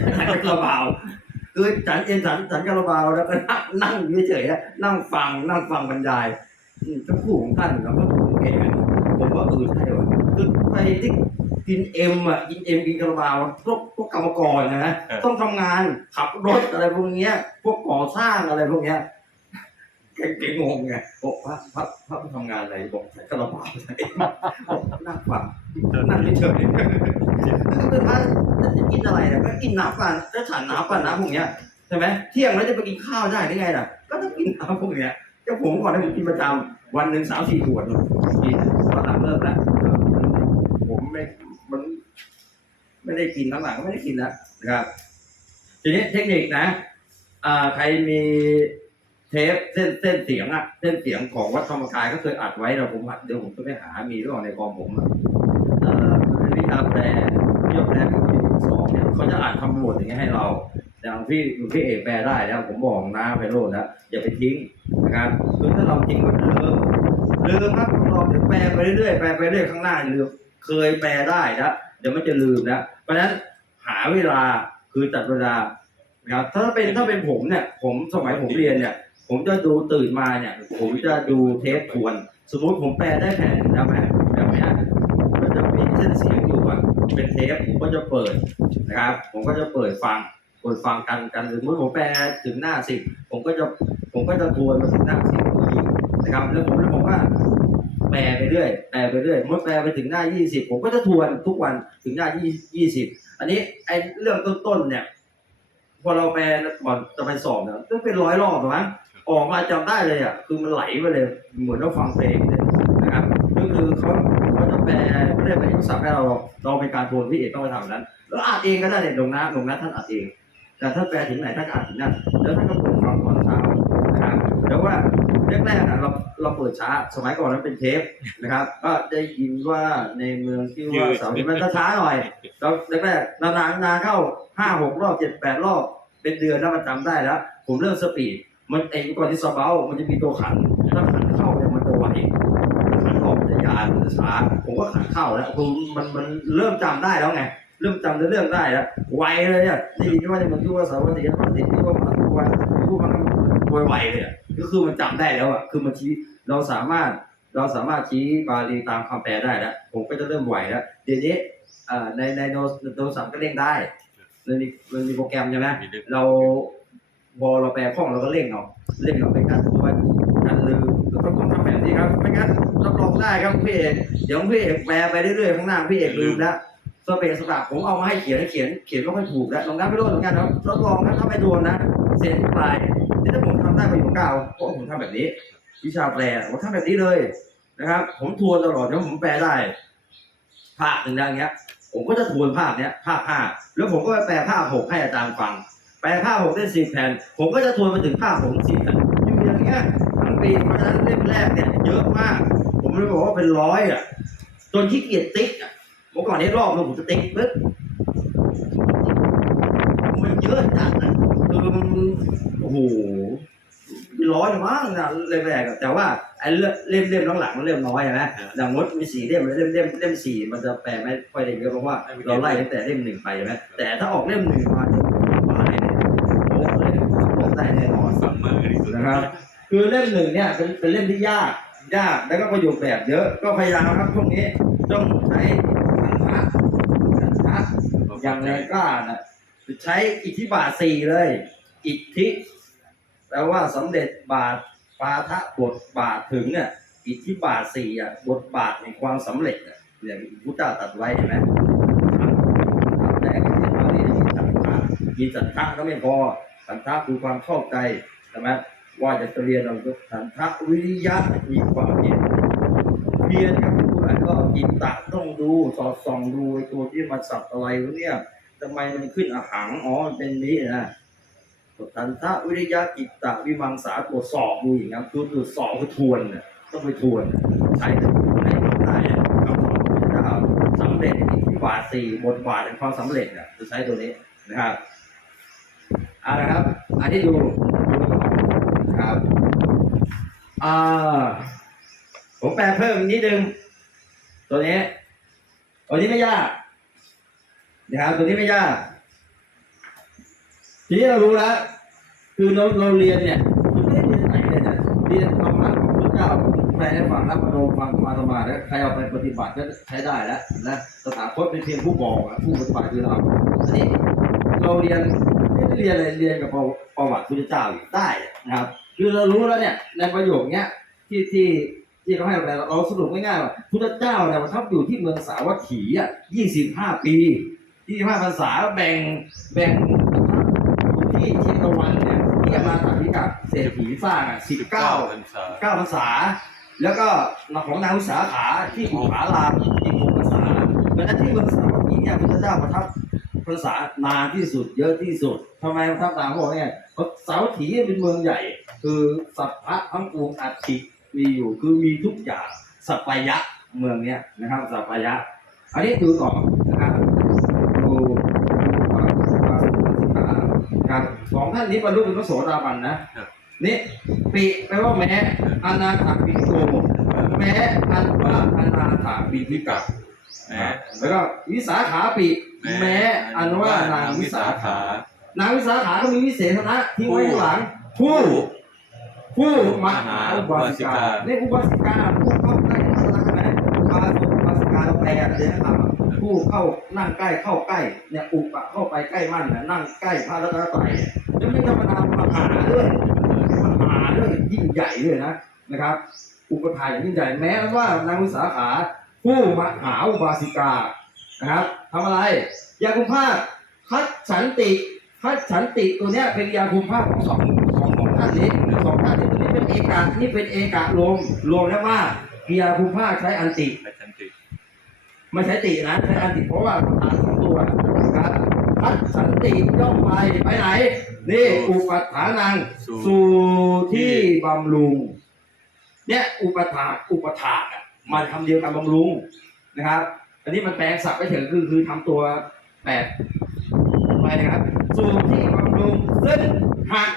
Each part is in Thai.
ฉันคาราบาวคือฉันเองฉันฉันคาราบาวแล้วก็นั่งนั่งอยู่เฉยๆอะนั่งฟังนั่งฟังบรรยายอืมเจ้าคู่ของท่านแล้วก็ถูกเองผมว่าเออใช่ว่ะคือไปที่กินเอ็มอะกินเอ็มกินคาราบาวพวกพวกกรรมกรนะฮะเออต้องทำงานขับรถอะไรพวกเนี้ย พวกก่อสร้างอะไรพวกเนี้ย แกแกงงไงบอกพระพระพระทำงานอะไรบอกใส่กระเป๋าใส่บอกนั่งฟังนั่งเฉยๆคือพระจะกินอะไรเนี่ยก็กินน้ำกันจะฉันน้ำกันน้ำพวกเนี้ยใช่ไหมเที่ยงแล้วจะไปกินข้าวได้ได้ไงล่ะ ก็ต้องกินน้ำพวกเนี้ยเจ้าผมก่อนให้ผมกินประจำวันหนึ่งสามสี่ขวดกินตอนหลังเลิกแล้วผมไม่มันไม่ได้กินหลังๆก็ไม่ได้กินแล้วนะครับทีนี้เทคนิคนะอ่าใครมีเท ปเส้นเส้นเสียงอะเส้นเสียงของวัดธรรมกายก็เคยอัดไว้เราผมอัดเดี๋ยวผมจะไปหามีเรื่องในกองผมอะเอ่อวิชาแปลที่แปลเป็นข้อที่สองเนี่ยเขาจะอ่านคำบทอย่างเงี้ยให้เราอย่างพี่พี่เอกแปลได้แล้วผมบอกนะไพโรจน์นะอย่าไปทิ้งนะครับคือถ้าเราทิ้งมันลืมลืมครับเราเดี๋ยวแปลไปเรื่อยๆแปลไปเรื่อยข้างหน้าเลืมเคยแปลได้นะเดี๋ยวมันจะลืมนะเพราะฉะนั้นหาเวลาคือจัดเวลานะครับถ้าเป็นถ้าเป็นผมเนี่ย ผมสมัยผมเรียนเนี่ย ผมจะดูตื่นมาเนี่ย ผมจะดูเทปทวน สมมติผมแปลได้แผ่นนะแผ่นแบบนี้มันจะมีเส้นเสียงอยู่อะเป็นเทปผมก็จะเปิดนะครับ ผมก็จะเปิดฟังเปิดฟังกันกันสมมติผมแปลถึงหน้าสิบผมก็จะผมก็จะทวนมาถึงหน้าสิบนะครับแล้วผมแล้วผมว่าแปลไปเรื่อยแปลไปเรื่อยเมื่อแปลไปถึงหน้ายี่สิบผมก็จะทวนทุกวันถึงหน้ายี่ยี่สิบอันนี้ไอ้เรื่องต้นๆเนี่ยพอเราแปลก่อนจะไปสอบเนี่ยต้องเป็นร้อยรอบถูกไหม ออกมาจำได้เลยอะคือมันไหลไปเลย เหมือนเราฟังเพลงเลยนะครับก็คือเขาเขาจะแปลไม่ได้แปลภาษาให้เราหรอกเราเป็นการทวนพี่เอกต้องไปทำแบบนั้น แล้วอ่านเองก็ได้เนี่ยลงนะลงนะท่านอ่านเอง แต่ถ้าแปลถึงไหนท่านอ่านถึงนั่นแล้วท่านก็เปิดฟังตอนเช้านะครับแต่ว่าแรกๆอะเราเราเปิดช้าสมัยก่อนนั้นเป็นเทปนะครับ ก็ได้ยินว่าในเมืองที่ว่าเสาร์นี้มันช้าๆหน่อยเราแรกๆนานๆนานเข้าห้าหกรอบเจ็ดแปดรอบเป็นเดือนแล้วมันจำได้แล้ว ผมเริ่มสปีด มันไอ้ก่อนที่สเบามันจะมีตัวขัน ถ้าขันเข้าเนี่ยมันจะไหวขันออกมันจะยานมันจะช้า ผมก็ขันเข้าแล้วผมมันมันเริ่มจำได้แล้วไง เริ่มจำเรื่องได้แล้วไวเลยเนี่ยได้ยินว่าจะมันชื่อว่าสารวัตรปฏิที่ว่ามาทุกวันทุกวันมันไวๆเลยอะก็คือมันจำได้แล้วอะ คือมันชี้เราสามารถเราสามารถชี้บาลีตามคำแปลได้แล้วผมก็จะเริ่มไหวแล้วเดี๋ยวนี้เอ่อในในโนโทรศัพท์ก็เล่นได้มันมีมันมีโปรแกรมใช่ไหมมีเรื่องเรา พอเราแปลคล่องเราก็เล่นเอาเล่นเอาเป็นการทวนการลืมต้องต้องทำแบบนี้ครับไม่งั้นรับรองได้ครับพี่เอกเดี๋ยวพี่เอกแปลไปเรื่อยๆข้างหน้าพี่เอกลืมแล้วสเปซสปะผมเอามาให้เขียนให้เขียนเขียนไม่ถูกแล้วลองนับไปด้วยเหมือนกันครับรับรองนะถ้าไม่โดนนะเซ็นปลายนี่ถ้าผมทำได้ประโยคเก้าเพราะผมทำแบบนี้ วิชาแปลผมทำแบบนี้เลยนะครับ ผมทวนตลอดแล้วผมแปลได้ภาคหนึ่งอย่างเงี้ย ผมก็จะทวนภาพเนี้ยภาพห้าแล้วผมก็ไปแปลภาพหกให้อาจารย์ฟัง แปลภาพหกได้สี่แผ่น ผมก็จะทวนไปถึงภาพหกสี่แผ่นอยู่อย่างเงี้ยทั้งปีเพราะฉะนั้นเล่มแรกเนี่ยเยอะมาก ผมเลยบอกว่าเป็นร้อยอะจนขี้เกียจติ๊กอะเมื่อก่อนนี้รอบนึงผมจะติ๊กปึ๊บมันเยอะจัดนะคือมันโอ้โหร้อยมั้งนะแรกๆอะแต่ว่าไอ้เล่มเล่มเล่มหลังๆมันเล่มน้อยใช่ไหมอย่างมดมีสี่เล่มเล่มเล่มเล่มสี่มันจะแปลไม่ค่อยได้เยอะเพราะว่าเราไล่ตั้งแต่เล่มหนึ่งไปใช่ไหมแต่ถ้าออกเล่มหนึ่งมา แน่นอนฟังมากที่สุดนะครับ คือเล่มหนึ่งเนี่ยเป็นเป็นเล่มที่ยากยากแล้วก็ประโยคแบบเยอะก็พยายามครับพวกนี้ต้องใช้ขันธะขันธะอย่างแรกล้านะใช้อิทธิบาทสี่เลย อิทธิแปลว่าสำเร็จบาทปาทะบทบาทถึงเนี่ยอิทธิบาทสี่อะบทบาทในความสำเร็จอะเนี่ยพุทธเจ้าตัดไว้เห็นไหมทำแรกที่เราเรียนมีสันทะมีสันทะก็ไม่พอ สันทะคือความเข้าใจใช่ไหมว่าจะเรียนเราก็สันทะวิริยะมีความเพียรเพียรกับผู้นั้นก็จิตตะต้องดูสอดส่องดูไอ้ตัวที่มันสับอะไรวะเนี่ยทำไมมันขึ้นอาหังอ๋อมันเป็นนี้นะสันทะวิริยะจิตตะวิมังสาตรวจสอบดูอย่างเงี้ยคือตรวจสอบคือทวนน่ะต้องไปทวนใช้ในทำได้นี่ยสำเร็จอิทธิบาทสี่บทบาทแห่งความสำเร็จเนี่ยจะใช้ตัวนี้นะครับ เอาละครับ อันที่ดูครับอ่าผมแปลเพิ่มนิดนึง ตัวนี้ ตัวนี้ไม่ยากนะครับตัวนี้ไม่ยาก ทีนี้เรารู้แล้วคือเราเราเรียนเนี่ยมันไม่ได้เรียนไหนเลยนะเรียนธรรมะของพระเจ้าแปลให้ฟังรับประโลมฟังมาธรรมาแล้วใครเอาไปปฏิบัติก็ใช้ได้แล้วนะสถาคตเป็นเพียงผู้บอกผู้ปฏิบัติคือเราอันนี้เราเรียน ไม่ได้เรียนอะไรเรียนกับประประวัติพระเจ้าอีกได้นะครับ คือเรารู้แล้วเนี่ยในประโยคเนี้ยที่ที่ที่เขาให้เราเราสรุปง่ายๆว่าพุทธเจ้าเนี่ยประทับอยู่ที่เมืองสาวัตถีอะยี่สิบห้าปียี่สิบห้าพรรษาแบ่งแบ่งอยู่ที่เชียงตะวันเนี่ยที่อามาตาธิกับเศรษฐีสร้างอะสิบเก้าพรรษาเก้าภาษา แล้วก็ของนางวิสาขาที่บุผารามอีกหกภาษาเพราะฉะนั้นที่เมืองสาวัตถีเนี่ยพุทธเจ้าประทับ ภาษานานที่สุดเยอะที่สุดทำไมประทับนานเขาบอกเนี่ยเพราะสาวถีเป็นเมืองใหญ่ คือสัพพะทั้งปวงอัตถิมีอยู่คือมีทุกอย่างสัพยะเมืองเนี้ยนะครับสัพยะ อันนี้ดูต่อนะครับดูครับสองท่านนี้บรรลุเป็นพระโสดาบันนะนี่ปิแปลว่าแม้อนาถปิโกแม้อันว่าอนาถปิธิกับแม้แล้วก็วิสาขาปิ แม้อันว่านางวิสาขานางวิสาขาก็มีวิเศษนะที่ไว้ข้างหลังผู้ผู้มหาอุบาสิกาเนี่ยอุบาสิกาผู้เข้าใกล้พระรักนะอุบาสกอุบาสิกาเราแปลกันเลยนะครับผู้เข้านั่งใกล้เข้าใกล้เนี่ยอุปะเข้าไปใกล้มั่นนะนั่งใกล้พระรัตนตรัยจะไม่ธรรมดามหาด้วยมหาด้วยยิ่งใหญ่ด้วยนะนะครับ อุปถาอย่างยิ่งใหญ่แม้ว่านางวิสาขาผู้มหาอุบาสิกานะครับ ทำอะไร ยาคุมภาพคัดฉันติคัดฉันติตัวเนี้ยเป็นยาคุมภาพของสองของของท่านนี้สองท่านนี้ตัวนี้เป็นเอกานี่เป็นเอการวมรวมแล้วว่ายาคุมภาพใช้อันติและฉันติไม่ใช้ตินะใช้อันติเพราะว่าประธานสองตัวนะครับคัดฉันติย่อมไปไปไหน นี่อุปัฏฐานังสู่สู่ที่บำรุงเนี่ยอุปถากอุปถากอะมันคำเดียวกันบำรุงนะครับ อันนี้มันแปลงศัพท์ไปถึงคือคือทำตัวแปดไปนะครับ สู่ที่บำรุงซึ่งหัก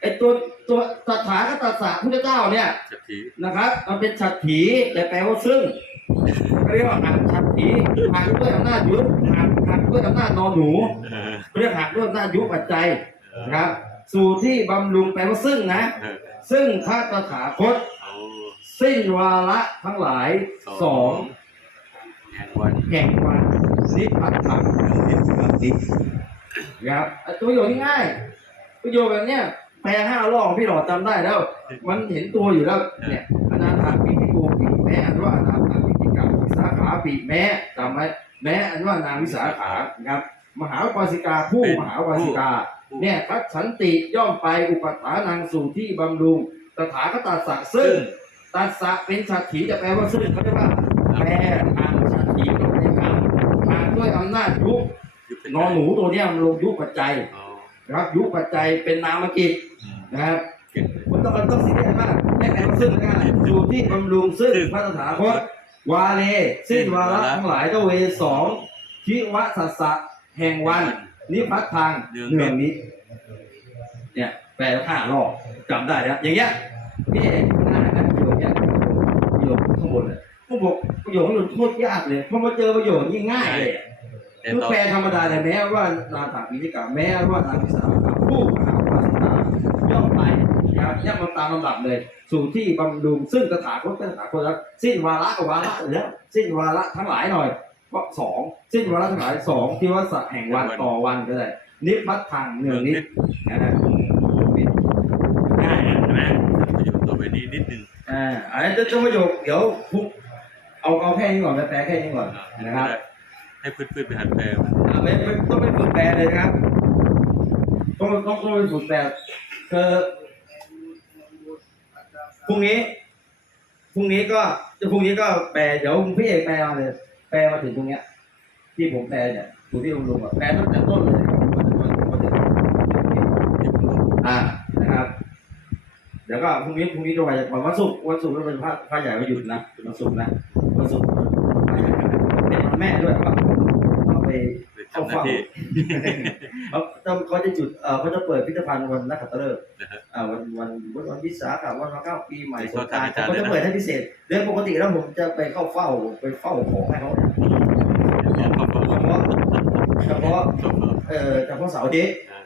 ไอตัวตัวตถาคตสะพุทธเจ้าเนี่ยสักทีนะครับ มันเป็นฉัตรถีแต่แปลว่าซึ่งเขาเรียกว่าหักฉัตรถีหักด้วยอำนาจยุทธหักหักด้วยอำนาจนอนหนูเออเขาเรียกหักด้วยอำนาจยุทธปัจจัยนะครับ สู่ที่บำรุงแปลว่าซึ่งนะเออซึ่งพระตถาคตเอาสิ้นวาระทั้งหลายสอง แห่งวันแห่งวันนิพพานธรรมนิพพานนิพนะครับอะตัวประโยชน์ที่ง่ายประโยชน์แบบเนี้ยแปลห้ารอบพี่หลอดจำได้แล้ว มันเห็นตัวอยู่แล้ว เนี่ยอนาถาปิฎิโกปิแม้อันว่าอนาถาปิฎิกาวิสาขาปิแม้จำไว้แม้อันว่านางวิสาขานะครับ มหาอุปาสิกาผู้มหาอุปาสิกา เนี่ยทัศสันติย่อมไปอุปถานังสู่ที่บำรุงตถาคตสักซึ่งตัสสะเป็นฉัตรถีจะแปลว่าซึ่งเขาเรียกว่าแปลำนาจยุคยุบเป็นนอนหนูตัวเนี้ยมันลงยุคปัจจัยเอานะครับยุคปัจจัยเป็นนามกิจอืมนะครับเก่งมันต้องมันต้องสิ่งที่มากแค่แปลว่าซึ่งนะสู่ที่บำรุงซึ่งพระตถาคตวาเลสิ้นวาระทั้งหลายก็เวสองชิวะสัสสะแห่งวัน นิพพัททางเนืองนี้ เนี่ยแปลห้ารอบจำได้แล้วอย่างเงี้ยพี่เอกหน้านะประโยคเนี้ยประโยคข้างบนเลยผมบอกประโยคนี้มันโคตรยากเลยพอมาเจอประโยคนี้ง่ายเลยอะแต่ คือต่อแปลธรรมดาเลยแม้ว่านาถาปิฎกาแม้ว่านาทิสาขาผู้มหาภาสิตาย่อมไปนะครับย่อมมาตามลำดับเลย สู่ที่บำรุงซึ่งตถาคตก็ตถาคตแล้วสิ้นวาระกับวาระแล้วสิ้นวาระทั้งหลายหน่อยก็สองสิ้นวาระทั้งหลายสองที่ว่าสัตว์แห่งวันต่อวันก็ได้นิพพัทธังเนืองนิดนะครับง่ายนะใช่ไหมประโยชน์ต่อไปนี้นิดนึงอ่าอันนี้จะจะประโยคเดี๋ยวพุกเอาเอาแค่นี้ก่อนไปแปลแค่นี้ก่อนอ่านะครับ ให้พืชๆไปหัดแปลมันอ่าไม่ไม่ต้องไปฝึกแปลเลยนะครับ ต้องต้องต้องไปฝึกแปลคือพรุ่งนี้พรุ่งนี้ก็จะพรุ่งนี้ก็แปลเดี๋ยวพี่เอกแปลมาเลย แปลมาถึงตรงเนี้ย ที่ผมแปลเนี่ยถูกที่ผมลงอะแปลตั้งแต่ต้นเลยอ่านะครับ เดี๋ยวก็พรุ่งนี้พรุ่งนี้จะไปวันศุกร์วันศุกร์เราเป็นพระพระใหญ่วันหยุดนะวันศุกร์นะวันศุกร์ แม่ด้วยครับเอาไปไปทำหน้าที่เขาจะเขาจะจุดเอ่อเขาจะเปิดพิพิธภัณฑ์วันนักขัตฤกษ์นะฮะอ่าวันวันวันวันวิสาขะวันมาเก้าปีใหม่ไปสงกรารเข้าทางอาจารย์เขาจะเลยนะเปิดให้พิเศษเรื่องปกติแล้วผมจะไปเข้าเฝ้าไปเฝ้าของให้เขาเนี่ยขอบคุณเฉพาะเฉพาะขอบคุณเอ่อเฉพาะเสาร์อาทิตย์อ่า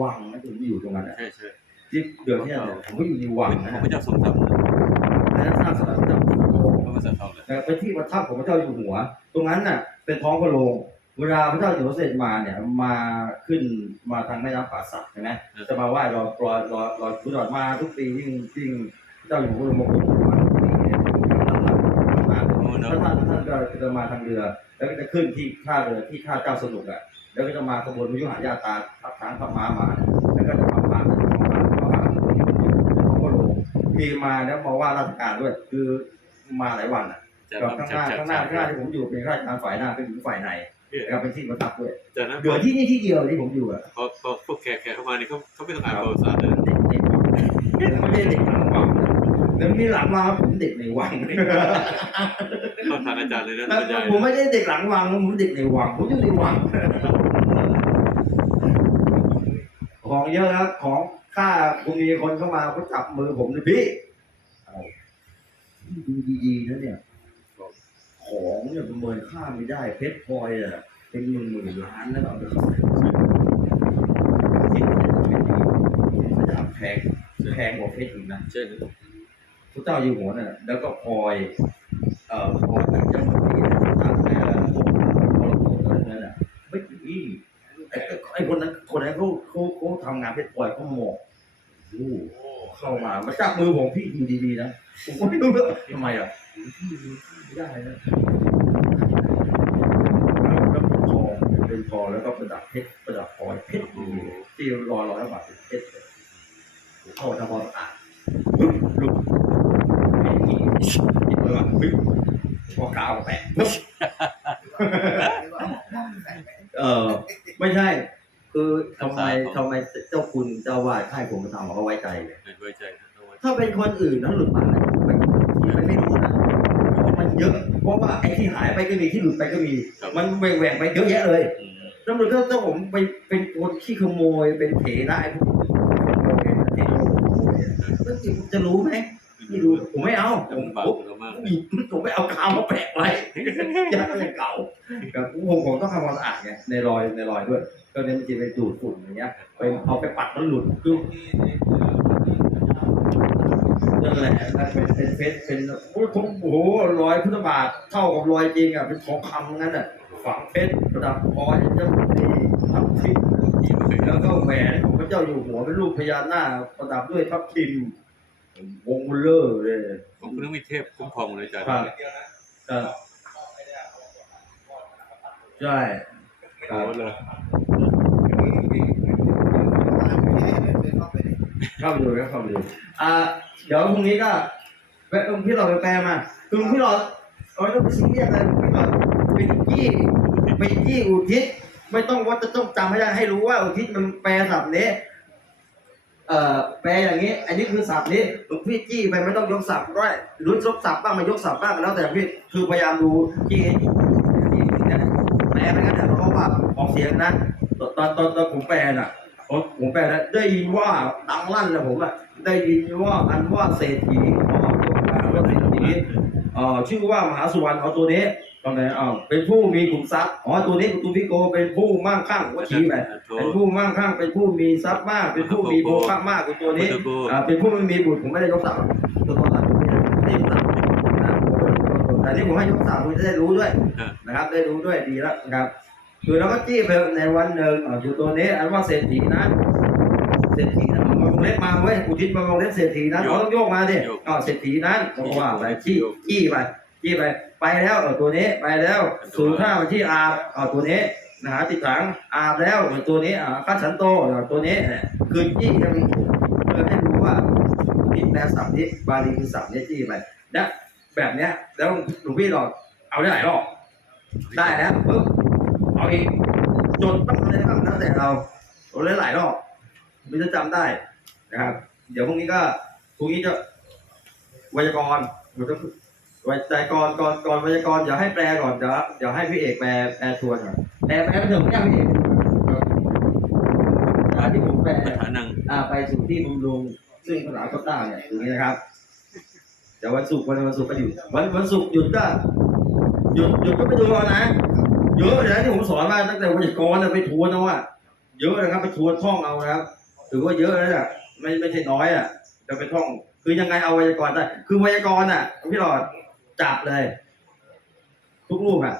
วังนะผมอยู่ตรงนั้นอะใช่ใช่ที่เดือนที่แล้วผมก็อยู่ในวังเป็นนะของพระเจ้าทรงธรรมนะและสร้างสถาน พระเจ้าสุโธพระภาษาทองเลยแต่เป็นที่ประทับของพระเจ้าอยู่หัว ตรงนั้นน่ะ เป็นท้องพระโรงเวลาพระเจ้าอยู่หัวเสด็จมาเนี่ยมาขึ้นมาทางแม่น้ำป่าสักใช่ไหมจะมาไหว้รอรอรอรอผู้ดอดมาทุกปียิ่งยิ่งพระเจ้าอยู่หัวลงมาขึ้นมาทุกปีเนี่ยมาโอ้เนแล้วอะท่านท่านก็จะมาทางเรือ แล้วก็จะขึ้นที่ท่าเรือที่ท่าเจ้าสนุกอะแล้วก็จะมาขบวนพยุหายาตาทับช้างทับม้ามา แล้วก็จะมาพากันมาพากันมาที่ท้องพระโรงมีมาแล้วมาว่าราชการด้วยคือมา หลายวันอะจะกับต้องข้างหจัดน้าจัดข้างหน้าข้างหน้าที่ผมอยู่เป็นข้าราชการฝ่ายหน้าเป็นถึงฝ่ายในแล้วเป็นที่ประทับด้วยจากนั้นเหลือที่นี่ที่เดียวที่ผมอยู่อะพอพอพวกแขกแขกเข้ามานี่เขาเขาไม่ต้องอ่านประวัติศาสตร์เลยเด็กเด็กวังไม่ใช่เด็กหลังวังนะแล้วมีหลังมาผมเด็กในวังต้องทานอาจารย์เลยนะแต่บรรยายผมไม่ได้เด็กหลังวังผมเด็กในวังผมอยู่ในวังของเยอะแล้วของค่าคุณมีคนเข้ามาเขาจับมือผมเลยพี่เอา ดูดีๆนะเนี่ย ของเนี่ยประเมินค่าไม่ได้ เพชรพลอยอะ เป็นหมื่นหมื่นล้านนะเราจะเข้าไปคิดว่าจะเป็นดีสยามแพงแพงกว่าเพชรอีกนะใช่นพระเจ้าอยู่หัวน่ะแล้วก็พลอย เอ่อพลอยจากเจ้าหน้าที่เนี่างแม่พวกพลโอะไรนั่นน่ะไม่ดีไอ้ไอ้คนนั้นคนนั้นเขาเขาเขาทำงานเพชรพลอยเขาหมกโอ้ เข้ามามาจับมือผมพี่ดูดีๆนะผมก็ไม่รู้เรื่องทำไมอะพี่ดูไม่ได้นะแล้วก็ทองเป็นทองแล้วก็ประดับเพชรประดับพลอยเพชรดีที่รอร้อยบาทเป็นเพชรเลยเข้าทำความสะอาดปึ๊บลุกไม่มีกินเลยว่าปึ๊บพอกาวแปะปึ๊บเออไม่ใช่ คือทำไมทำไมเจ้าคุณเจ้าวาดให้ผมมาทำเขาไว้ใจเลย ถ้าเป็นคนอื่นนะหลุดมาเนี่ยผมไม่มันไม่รู้นะเพราะมันเยอะ เพราะว่าไอ้ที่หายไปก็มีที่หลุดไปก็มี มันแหว่งๆไปเยอะแยะเลยอืมตำรวจก็ต้องผมไปเป็นคนขี้ขโมยเป็นเถระไอ้พวกขโมยนะเถระขโมยอะแล้วจริงจะรู้ไหมไม่รู้ผมไม่เอาผมลำบากผมเรามากผมไม่เอาคาวมาแปะไว้ยัดไว้เก่าครับผมผมต้องทำความสะอาดไงในรอยในรอยด้วย ก็เนี่ยมันจะไปดูดฝุ่นอย่างเงี้ยไปเอาไปปัดแล้วหลุดคือ นั่นแหละนั่นเป็นเป็นเฟซเป็นโอ้โหโอ้โหรอยพุทธบาทเท่ากับรอยจริงอะเป็นทองคำงั้นอะฝังเพชรประดับพลอยเจ้าดีทับทิมที่ไม่เคยแล้วก็แหวนของพระเจ้าอยู่หัวเป็นรูปพญานาคประดับด้วยทับทิมวงเลอร์เลยของคุณต้องมีเทพคุ้มครองเลยอาจารย์ครับเออใช่คโอ้รับเลย เข้าไปดูครับเข้าไปดูอ่าเดี๋ยวพรุ่งนี้ก็ไปเออพี่เราไปแปลมาคือพี่เราเราไม่ต้องไปซีเรียสอะไรพี่เราไปยี่ไปยี่อุทิศไม่ต้องว่าจะต้องจำให้ได้ให้รู้ว่าอุทิศมันแปลศัพท์นี้เอ่อแปลอย่างนี้ อันนี้คือศัพท์นี้หลวงพี่จี้ไปไม่ต้องยกศัพท์ด้วยรือยกศัพท์บ้างไม่ยกศัพท์บ้างแล้วแต่พี่คือพยายามดูจี้ให้ถูกจี้เนี่ยแปลไปงั้นแต่เพราว่าออกเสียงนะตอนตอนตอนผมแปลน่ะ ผมผมแปลแล้วได้ยินว่าดังลั่นเลยผมอะได้ยินว่าอันว่าเศรษฐีอ๋อยกมาว่าเศรษฐีเอ่อชื่อว่ามหาสุวรรณเอาตัวนี้ตอนไหนอ้าวเป็นผู้มีขุมทรัพย์อ๋อตัวนี้ตุพิโกเป็นผู้มั่งคั่งว่าชี้ไปโทเป็นผู้มั่งคั่งเป็นผู้มีทรัพย์มาก เป็นผู้มีโภคะมากกว่าตัวนี้พุทธกูอ่าเป็นผู้ไม่มีบุตรผมไม่ได้ยกสาวตัวตัวสาวผมไม่ได้ยกสาวนะแต่นี่ผมให้ยกสาวคุณจะได้รู้ด้วยนะครับ ได้รู้ด้วยดีแล้วนะครับ คือเราก็จี้ไปในวันหนึ่งอ่าอยู่ตัวนี้อันว่าเศรษฐีนะเศรษฐีนะมาวงเล็บมาเว้ยอุทิศมาวงเล็บเศรษฐีนะเขาต้องโยกมาดิอ๋อเศรษฐีนั้นก็ว่าไปจี้จี้ไปจี้ไปไปแล้วเออตัวนี้ไปแล้วสูงข้าไปที่อาบอ๋อตัวนี้นะฮะติดถังอาบแล้วตัวนี้อ่าข้าฉันโตตัวนี้เนี่ยคือจี้จะมีเพื่อให้รู้ว่านี่แปลศัพท์นี้บาลีคือศัพท์นี้จี้ไปและแบบเนี้ยแล้วหลวงพี่หลอกเอาได้หลายรอบได้แล้วปึ๊บ เอาอีกจดต้องอะไรบ้างแล้วแต่เราเอาได้หลายรอบไม่จะจำได้นะครับ เดี๋ยวพรุ่งนี้ก็พรุ่งนี้จะไวยากรณ์ผมจะไวยากรณ์ก่อนก่อนไวยากรณ์เดี๋ยวให้แปลก่อนเดี๋ยวเดี๋ยวให้พี่เอกแปลแปลทวนก่อนแปลแปลไปถึงยังพี่อ่าที่ผมแปลปัญหานังอ่าไปสู่ที่บำรุงซึ่งภาษาก็ต้าเนี่ยตรงนี้นะครับเดี๋ยววันศุกร์วันวันศุกร์ก็หยุดวันวันศุกร์หยุดก็หยุดหยุดก็ไปดูเอานะ เยอะเลยนะที่ผมสอนมาตั้งแต่วันกรน่ะไปทวนเอาว่า เยอะนะครับไปทวนท่องเอานะครับถือว่าเยอะแล้วเนี่ยไม่ไม่ใช่น้อยอะจะไปท่อง คือยังไงเอาไวยากรณ์ได้ คือไวยากรณ์อะพี่หลอดจับเลย ทุกรูปอะ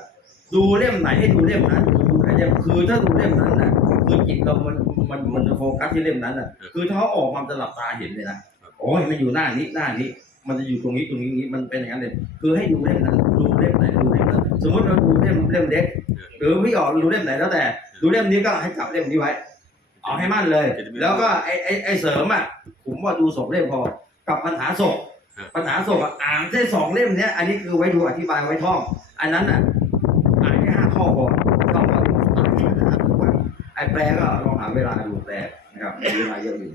ดูเล่มไหนให้ดูเล่มนั้นดูไหนเล่มคือถ้าดูเล่มนั้นน่ะคือจิตเรามันมันมันจะโฟกัสที่เล่มนั้นน่ะ คือถ้าเขาออกมาจะหลับตาเห็นเลยนะโอ้ยมันอยู่หน้านี้หน้านี้ มันจะอยู่ตรงนี้ตรงนี้นี้มันเป็นอย่างนั้นเลยคือให้ดูเล่มนั้นดูเล่มไหนดูเล่มนั้นสมมติเราดูเล่มเล่มเล็กหรือพี่ออกดูเล่มไหนแล้วแต่ ดูเล่มนี้ก็ให้จับเล่มนี้ไว้เอาให้มั่นเลย แล้วก็ไอ้ไอ้ไอ้เสริมอะผมว่าดูสองเล่มพอกับปัญหาศพปัญหาศพอะอ่านได้สองเล่มเนี้ยอันนี้คือไว้ดูอธิบายไว้ท่อง อันนั้นอะอ่านแค่ห้าข้อพอท่องพออ่านแค่ห้าข้อไอ้แปลก็ลองหาเวลาดูแปลนะครับมีเวลาเยอะอยู่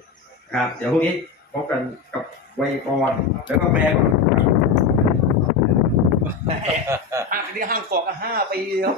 ครับ เดี๋ยวพรุ่งนี้ พบกันกับไวยากรณ์แล้วก็แปลก่อน อันนี้ห้างฟอก็ห้าปีแล้ว